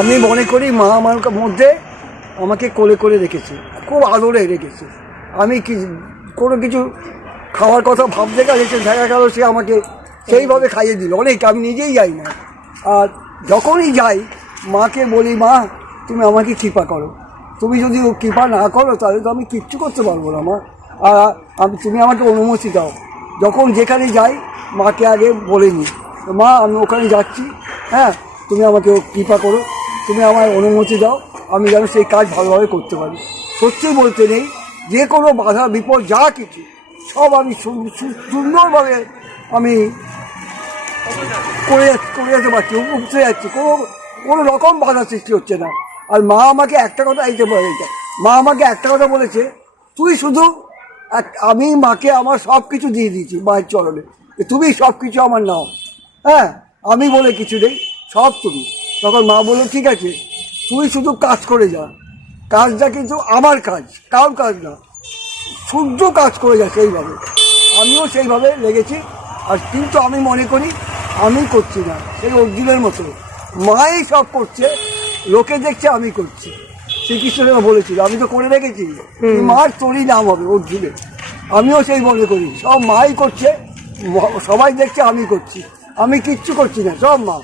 আমি মনে করি মা আমার মধ্যে আমাকে কোলে করে রেখেছে, খুব আদরে রেখেছে। আমি কি কোনো কিছু খাওয়ার কথা ভাবতে গেলে সে দেখা গেল সে আমাকে সেইভাবে খাইয়ে দিল। অনেক আমি নিজেই যাই না আর যখনই যাই, মাকে বলি, মা, তুমি আমাকে কৃপা করো। তুমি যদি কৃপা না করো, তাহলে তো আমি কিচ্ছু করতে পারব না মা। আর আমি, তুমি আমাকে অনুমতি দাও। যখন যেখানে যাই, মাকে আগে বলে নিই, মা, আমি ওখানে যাচ্ছি। হ্যাঁ তুমি আমাকে কৃপা করো। তুমি আমার অনুমতি দাও, আমি যেন সেই কাজ ভালোভাবে করতে পারি। সত্যি বলতে নেই, যে কোনো বাধা, বিপদ, যা কিছু, সব আমি সুন্দরভাবে আমি করে করে যেতে পারছি উঠতে যাচ্ছি। কোনো কোনো রকম বাধা সৃষ্টি হচ্ছে না। আর মা আমাকে একটা কথা এই যে বলেছে মা আমাকে একটা কথা বলেছে, তুই শুধু আমি মাকে আমার সব কিছু দিয়ে দিয়েছি মায়ের চরণে তুমি সব কিছু আমার নাও। হ্যাঁ আমি বলে কিছু নেই, সব তুমি। তখন মা বলল ঠিক আছে তুই শুধু কাজ করে যা। কাজটা কিন্তু আমার কাজ কার কাজ না। সূর্য কাজ করে যা সেইভাবে। আমিও সেইভাবে লেগেছি। আর কিন্তু আমি মনে করি আমি করছি না। সেই অর্জুনের মতো। মাই সব করছে লোকে দেখছে আমি করছি। শ্রীকৃষ্ণ বলেছিল আমি তো করে রেখেছি। মার তোরই নাম হবে অর্জুনের। আমিও সেই মনে করি। সব মাই করছে সবাই দেখছে আমি করছি। আমি কিচ্ছু করছি না সব মা।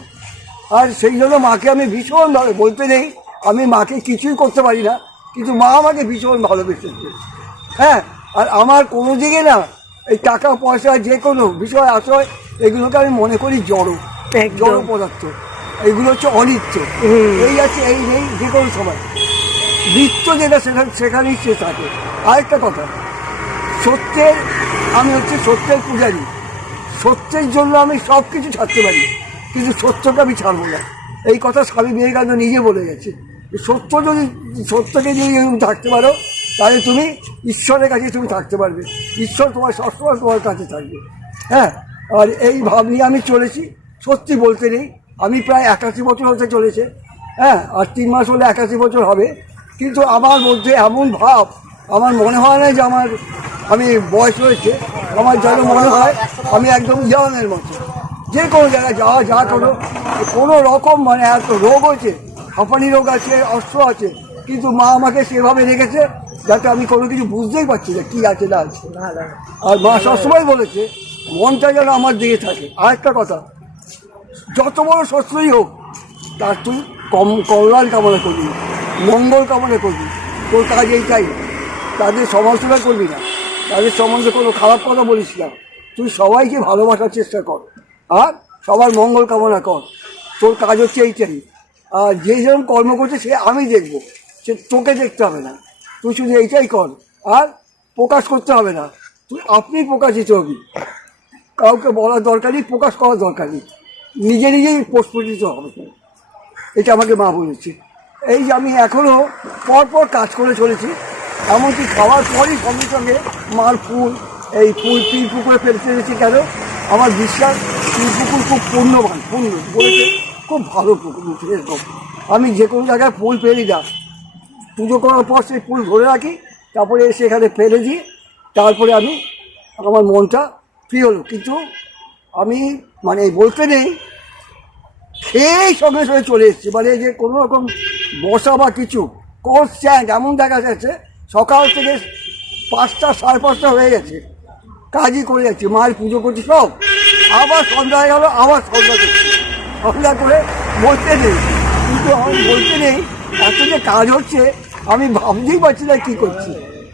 আর সেই জন্য মাকে আমি ভীষণভাবে বলতে নেই আমি মাকে কিছুই করতে পারি না কিন্তু মা আমাকে ভীষণ ভালোবেসেছে হ্যাঁ আর আমার কোনো দিকে না এই টাকা পয়সা যে কোনো বিষয় আশয় এগুলোকে আমি মনে করি জড়ো। জড় পদার্থ। এগুলো হচ্ছে অনিত্য। এই আছে এই নেই যে কোনো সময়। নিত্য যেটা সেখানে সেখানেই সে থাকে। আরেকটা কথা সত্যের আমি হচ্ছে সত্যের পূজারী। সত্যের জন্য আমি সব কিছু ছাড়তে পারি। কিন্তু সত্যকে আমি ছাড়বো না। এই কথা স্বামী বিবেকানন্দ নিজে বলে গেছে। সত্য যদি সত্যকে যদি তুমি থাকতে পারো, তাহলে তুমি ঈশ্বরের কাছে তুমি থাকতে পারবে। ঈশ্বর তোমার সবসময় তোমার কাছে থাকবে। হ্যাঁ? আর এই ভাব নিয়ে আমি চলেছি। সত্যি বলতে নেই। আমি প্রায় একাশি বছর হতে চলেছে। হ্যাঁ? আর তিন মাস হলে একাশি বছর হবে। কিন্তু আমার মধ্যে এমন ভাব, আমার মনে হয় না যে আমার, আমি বয়স হয়েছে। আমার যেন মনে হয়, আমি একদম ইয়াংয়ের মতো। যে কোনো জায়গায় যাওয়া যা কোনো কোনো রকম মানে এত রোগ হয়েছে হাঁপানি রোগ আছে অস্ত্র আছে কিন্তু মা আমাকে সেভাবে রেখেছে যাতে আমি কোনো কিছু বুঝতেই পারছি না কী আছে না আছে। আর মা সবসময় বলেছে মনটা যেন আমার দিকে থাকে। আর একটা কথা যত বড় শত্রুই হোক তার তুই কম কল্যাণ কামনা করবি মঙ্গল কামনা করবি। তোর কাজ এইটাই তাদের সমালোচনা করবি না। তাদের সম্বন্ধে কোনো খারাপ কথা বলিস না। তুই সবাইকে ভালোবাসার চেষ্টা কর। আর সবার মঙ্গল কামনা কর। তোর কাজ হচ্ছে এইটাই। আর যে যেরকম কর্ম করছে সে আমি দেখব। সে তোকে দেখতে হবে না। তুই শুধু এইটাই কর। আর প্রকাশ করতে হবে না। তুই আপনি প্রকাশিত হবি। কাউকে বলার দরকার নেই, প্রকাশ করার দরকার নেই। নিজে নিজেই প্রস্ফুটিত হবে। এটা আমাকে মা বলেছে। এই যে আমি এখনও পরপর কাজ করে চলেছি, এমনকি খাওয়ার পরই সঙ্গে সঙ্গে মার ফুল, এই ফুল পিল পুকুরে ফেলতে দিয়েছি কেন? আমার বিশ্বাস পিল পুকুর খুব পূর্ণবান পূর্ণ বলেছে, খুব ভালো পুকুর এরকম আমি যে কোনো জায়গায় ফুল ফেলি না পুজো করার পর সেই ফুল ধরে রাখি, তারপরে এসে এখানে ফেলে দিই, তারপরে আমি আমার মনটা ফ্রি হলো। কিন্তু আমি মানে বলতে নেই খেয়েই সঙ্গে সঙ্গে চলে এসেছি। মানে যে কোনো রকম বসা বা কিছু কোর্স স্ট্যান্ড এমন দেখা যাচ্ছে, সকাল থেকে পাঁচটা, সাড়ে পাঁচটা হয়ে গেছে। কাজই করে যাচ্ছি, মায়ের পুজো করছি সব। আবার সন্ধ্যা হয়ে গেল আবার সন্ধ্যা করছি সন্ধ্যা করে বলতে নেই। কিন্তু আমি বলতে নেই এত যে কাজ হচ্ছে আমি ভাবতেই পারছি না কী করছি।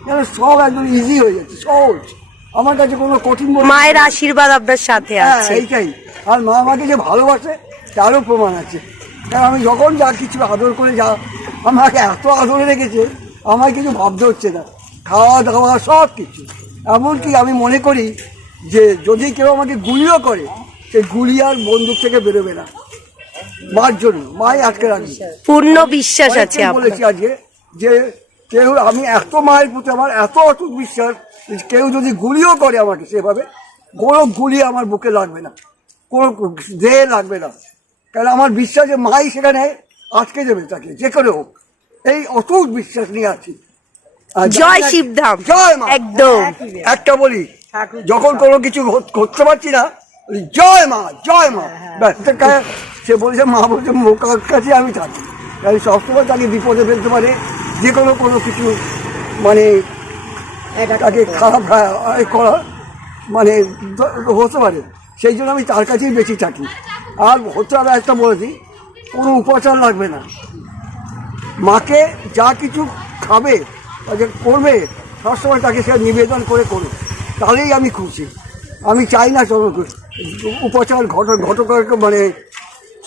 যেন সব একদম ইজি হয়ে যাচ্ছে সহজ। আমার কাছে কোনো কঠিন মায়ের। আশীর্বাদ আপনার সাথে হ্যাঁ আছে। এইটাই। আর মা আমাকে যে ভালোবাসে তারও প্রমাণ আছে। কারণ আমি যখন যা কিছু আদর করে যা আমাকে এত আদরে রেখেছে আমার কিছু ভাবতে হচ্ছে না। খাওয়া দাওয়া সব কিছু এমনকি আমি মনে করি যে যদি কেউ আমাকে গুলিও করে সেই গুলি আর বন্দুক থেকে বেরোবে না। মার জন্য মাই আটকে রাখবে। পূর্ণ বিশ্বাস আছে বলেছি আজকে যে কেউ আমি এত মায়ের প্রতি আমার এত অটুট বিশ্বাস কেউ যদি গুলিও করে আমাকে সেভাবে কোনো গুলি আমার বুকে লাগবে না। কোনো দেহে লাগবে না। কারণ আমার বিশ্বাস মাই সেখানে আটকে দেবে তাকে যে করে হোক। এই অটুট বিশ্বাস নিয়ে আছি। জয় শিবধাম। জয় মা। একদম। একটা বলি যখন কোনো কিছু করতে পারছি না জয় মা জয় মা। ব্যাস, সে বলছে মা বলছে মোকার কাছে আমি থাকি। আমি সবসময় তাকে বিপদে ফেলতে পারে যে কোনো কোনো কিছু মানে তাকে খারাপ হ্যাঁ, করা মানে হতে পারে। সেই জন্য আমি তার কাছেই বেশি থাকি। আর হচ্ছে আর একটা বলে দিই কোনো উপচার লাগবে না। মাকে যা কিছু খাবে করবে সবসময় তাকে সে নিবেদন করে করো তাহলেই আমি খুশি। আমি চাই না চলো উপচার ঘট ঘটক মানে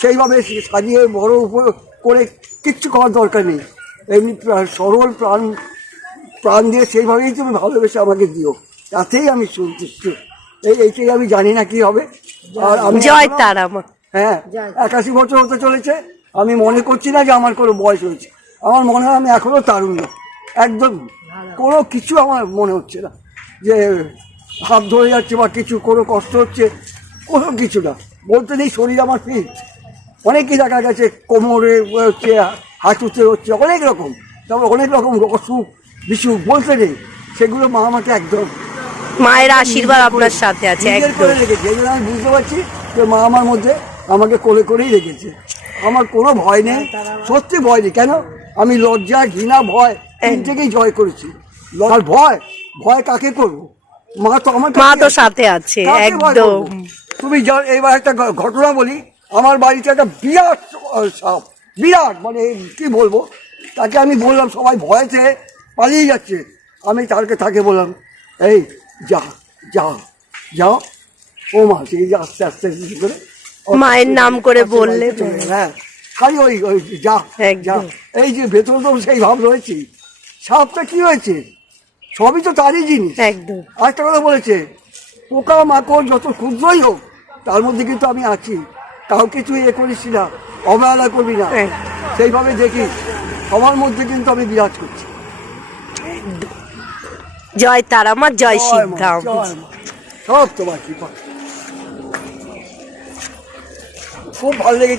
সেইভাবে সাজিয়ে বড় উপ করে কিচ্ছু করার দরকার নেই। এমনি সরল প্রাণ প্রাণ দিয়ে সেইভাবেই তুমি ভালোবেসে আমাকে দিও। তাতেই আমি সন্তুষ্ট। এই এইটাই আমি জানি না কি হবে। আর আমি জয় তারা হ্যাঁ একাশি বছর হতে চলেছে। আমি মনে করছি না যে আমার কোনো বয়স হয়েছে। আমার মনে হয় আমি এখনও তারুণ্য। একদম কোনো কিছু আমার মনে হচ্ছে না। যে হাত ধরে যাচ্ছে বা কিছু কোনো কষ্ট হচ্ছে কোনো কিছু না। বলতে নেই শরীর আমার ফিট অনেকই দেখা গেছে কোমরে হচ্ছে হাঁটুতে হচ্ছে অনেক রকম। তারপর অনেক রকম অসুখ বিসুখ বলতে নেই। সেগুলো মা আমাকে একদম মায়ের আশীর্বাদ আপনার সাথে আছে করে রেখেছে। এই জন্য আমি বুঝতে পারছি যে মা আমার মধ্যে আমাকে কোলে করেই রেখেছে। আমার কোনো ভয় নেই সত্যি ভয় নেই। কেন? আমি লজ্জা ঘৃণা ভয় তিন থেকেই জয় করেছি। আর ভয় ভয় কাকে করব? মা তো আমার মা তো সাথে আছে একদম। তুমি যা- এবার একটা ঘটনা বলি। আমার বাড়িতে একটা বিরাট সাপ বিরাট মানে কি বলব? তাকে আমি বললাম সবাই ভয়েতে পালিয়ে যাচ্ছে। আমি তাকে তাকে বললাম এই যা যা যাও। ও মা সেই যে আস্তে আস্তে কিছু করে মায়ের নাম করে বললে হ্যাঁ খালি ওই ওই যা যা। এই যে ভেতরে তো সেই ভাব রয়েছে। সাপটা কি হয়েছে? সবই তো তারই জিনিস। একদম। আরেকটা কথা বলেছে পোকা মাকড় যত ক্ষুদ্রই হোক তার মধ্যে কিন্তু আমি আছি। কাউকে তুই এ করিস না অবহেলা করবি না। হ্যাঁ। সেইভাবে দেখি সবার মধ্যে কিন্তু আমি বিরাজ করছি। জয় তারা আমার জয় সিদ্ধাম সব তোমার কৃপা। খুব ভালো লেগেছে।